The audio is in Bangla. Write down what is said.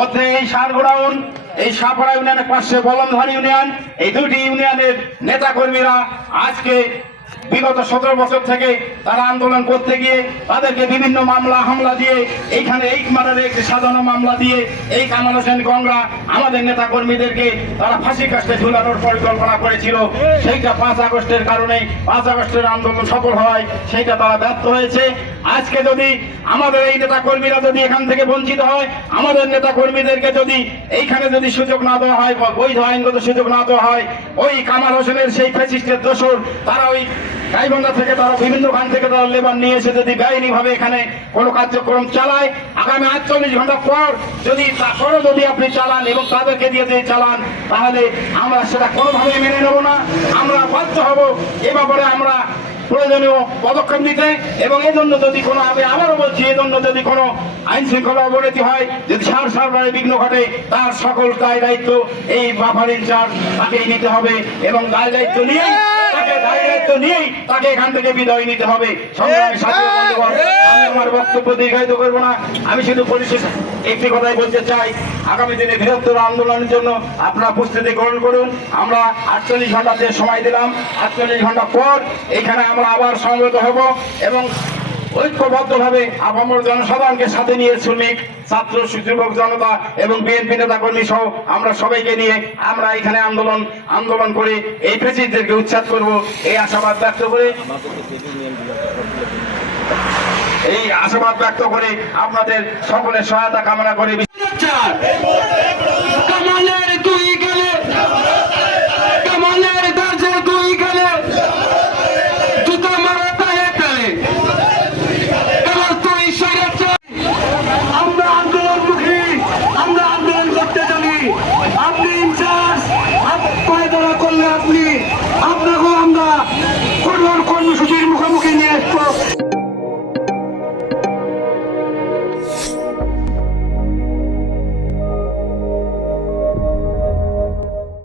মধ্যে এই সারগোড়াউন, এই সাপাড়া ইউনিয়নের পাশে বলমধারী ইউনিয়ন, এই দুটি ইউনিয়নের নেতা কর্মীরা আজকে বিগত 17 বছর থেকে তারা আন্দোলন করতে গিয়ে তাদেরকে বিভিন্ন মামলা হামলা দিয়ে এইখানে এই মার্ডারে একটি সাজানো মামলা দিয়ে এই কামাল হোসেন গংরা আমাদের নেতা কর্মীদেরকে তারা ফাঁসি কাস্টে ঝুলানোর পরিকল্পনা করেছিল। সেইটা 5 আগস্টের কারণে 5 আগস্টের আন্দোলন সফল হয়, সেইটা তারা ব্যর্থ হয়েছে। আজকে যদি আমাদের এই নেতা কর্মীরা যদি এখান থেকে বঞ্চিত হয়, আমাদের নেতা কর্মীদেরকে যদি এইখানে যদি সুযোগ না দেওয়া হয়, বৈধ আইনগত সুযোগ না দেওয়া হয়, ওই কামাল হোসেনের সেই ফ্যাসিস্টের দোসর তারা ওই গাইবান্ধা থেকে তারা বিভিন্ন গান থেকে তারা লেবার নিয়ে এসে যদি বেআইনি ভাবে এখানে কোনো কার্যক্রম চালায়, আগামী 48 ঘন্টা পর যদি তারপরে যদি আপনি চালান এবং তাদেরকে দিয়ে দিয়ে চালান, তাহলে আমরা সেটা কোনোভাবে মেনে নেব না। আমরা বাধ্য হব এ ব্যাপারে আমরা প্রয়োজনীয় পদক্ষেপ নিতে। এবং এই জন্য যদি কোনো, আমি আবারও বলছি, এই জন্য যদি কোনো আইন শৃঙ্খলা অবনতি হয়, যদি সার সরবরাহে বিঘ্ন ঘটে, তার সকল দায় দায়িত্ব এই বাফার ইনচার্জ তাকেই নিতে হবে এবং দায় দায়িত্ব নিয়েই তাকে এখান থেকে বিদায় নিতে হবে। সংগ্রামী সাথী ও বন্ধুগণ, আমি আমার বক্তব্য দীর্ঘায়িত করব না। আমি শুধু পরিশেষে একটি কথাই বলতে চাই, আগামী দিনে বৃহত্তর আন্দোলনের জন্য আপনারা প্রস্তুতি গ্রহণ করুন। আমরা 48 ঘন্টাতে সময় দিলাম, 48 ঘন্টা পর এখানে আমরা আবার সমবেত হব এবং ঐক্যবদ্ধভাবে আপামর জনসাধারণকে সাথে নিয়ে শ্রমিক, ছাত্র, যুবক জনতা এবং বিএনপি নেতা কর্মী সহ আমরা সবাইকে নিয়ে আমরা এখানে আন্দোলন করে এই ফ্যাসিস্টদেরকে উচ্ছেদ করব, এই আশাবাদ ব্যক্ত করে আপনাদের সকলের সহায়তা কামনা করে।